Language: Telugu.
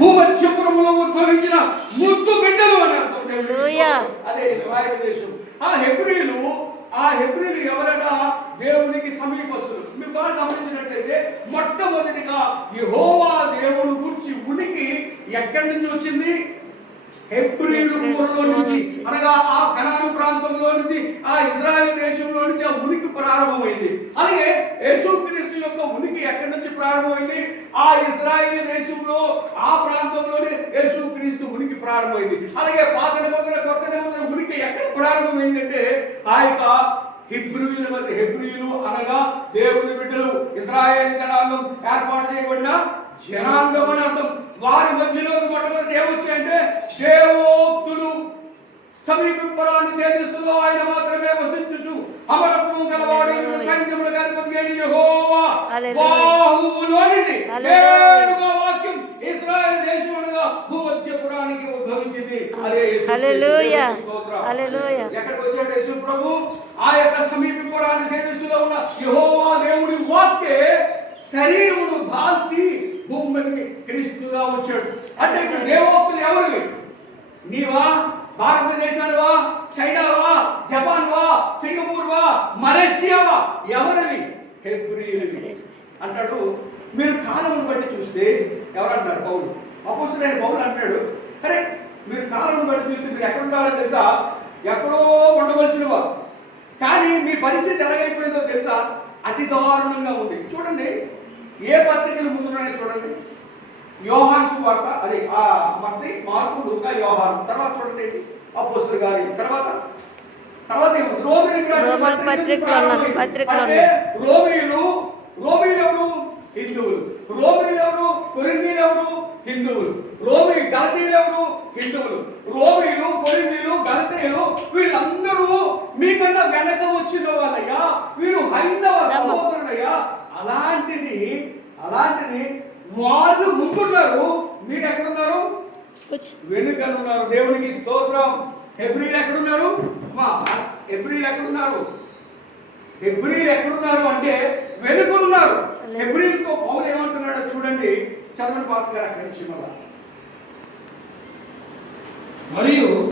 భూమధ్యపురములో ఉద్భవించిన ముద్దు బిడ్డలు అని అర్థం. అదే ఇశ్రాయేలు దేశం. ఆ హెబ్రీలు ఎవరట? దేవునికి సమీపస్తులు. మీరు బాగా గమనించినట్లయితే మొట్టమొదటిగా యెహోవా దేవుడు గురించి ఉనికి ఎక్కడి నుంచి వచ్చింది? హెబ్రీలు ఊరిలో నుంచి, అనగా ఆ కనాను ప్రాంతంలో నుంచి, ఆ ఇజ్రాయెల్ దేశంలో నుంచి ఆ ఉనికి ప్రారంభమైంది. అలాగే యేసుక్రీస్తు యొక్క ఉనికి ఎక్కడి నుంచి ప్రారంభమైంది? ఆ ఇజ్రాయెల్ దేశంలో ఆ ప్రాంతంలోనే యేసుక్రీస్తు ఉనికి ప్రారంభమైంది. అలాగే పాత నిబంధన కొత్త నిబంధన ఉనికి ఎక్కడ ప్రారంభమైందంటే ఆ యొక్క హెబ్రీయులు అనగా దేవుని బిడ్డలు, ఇశ్రాయేలు జనాంగం ఏర్పాటు చేయబడిన జనాంగం అని అర్థం. వారి మధ్యలో మొట్టమొదటి ఏమొచ్చాయంటే దేవోక్తులు. సమీపింపరాని తేజస్సులో ఆయన మాత్రమే వసించుచు అమరత్వము గలవాడు సైన్యములకు అధిపతి అయిన యెహోవా బాహువులో నుండి నేరుగా వాక్యం ఇశ్రాయేలు దేశం అనగా భూమధ్యపురానికి ఉద్భవించింది. అదే హల్లెలూయా, హల్లెలూయా. ఎక్కడికి వచ్చాడు యేసు ప్రభు? ఆ యొక్క సమీపింపరాని తేజస్సులో ఉన్న యెహోవా దేవుడి వాక్యే శరీరమును దాల్చి భూమికి క్రీస్తుగా వచ్చాడు. అంటే ఇక్కడ దేవోక్తులు ఎవరివి? నీవా? భారతదేశానివా? చైనావా? జపాన్వా? సింగపూర్వా? మలేషియావా? ఎవరివి? హెబ్రీయులవి అంటాడు. మీరు కాలమును బట్టి చూస్తే ఎవరంటారు? పౌలు. అపోస్తలుడైన పౌలు అంటాడు, అరే మీరు కాలమును బట్టి చూస్తే మీరు ఎక్కడ ఉండాలో తెలుసా? ఎక్కడో ఉండవలసిన వారు, కానీ మీ పరిస్థితి ఎలాగైపోయిందో తెలుసా? అతి దారుణంగా ఉంది. చూడండి, ఏ పత్రికలు ముందున్నాయో చూడండి. యోహాను సువార్త, అది మత్తయి, మార్కు, లూకా, యోహాను. తర్వాత చూడండి అపోస్తలుల గారి తర్వాత రోమీయులు ఎవరు? హిందువులు. రోమీయులు ఎవరు? కొరింథీయులు ఎవరు? హిందువులు. గలతీయులు ఎవరు? హిందువులు. రోమీయులు, కొరింథీయులు, గలతీయులు వీళ్ళందరూ మీకన్నా వెనక వచ్చిన వాళ్ళయ్యా, వీరు హైందవ సహోదరులయ్యా. అలాంటిది వాళ్ళు ముందున్నారు, మీరు ఎక్కడున్నారు? వెనుకనున్నారు. దేవునికి స్తోత్రం. హెబ్రీలు ఎక్కడున్నారు? హెబ్రీలు ఎక్కడున్నారు అంటే వెనుకనున్నారు. హెబ్రీలతో పౌలు ఏమంటున్నాడో చూడండి. చదవండి పాస్ గారు అక్కడి నుంచి. మరియు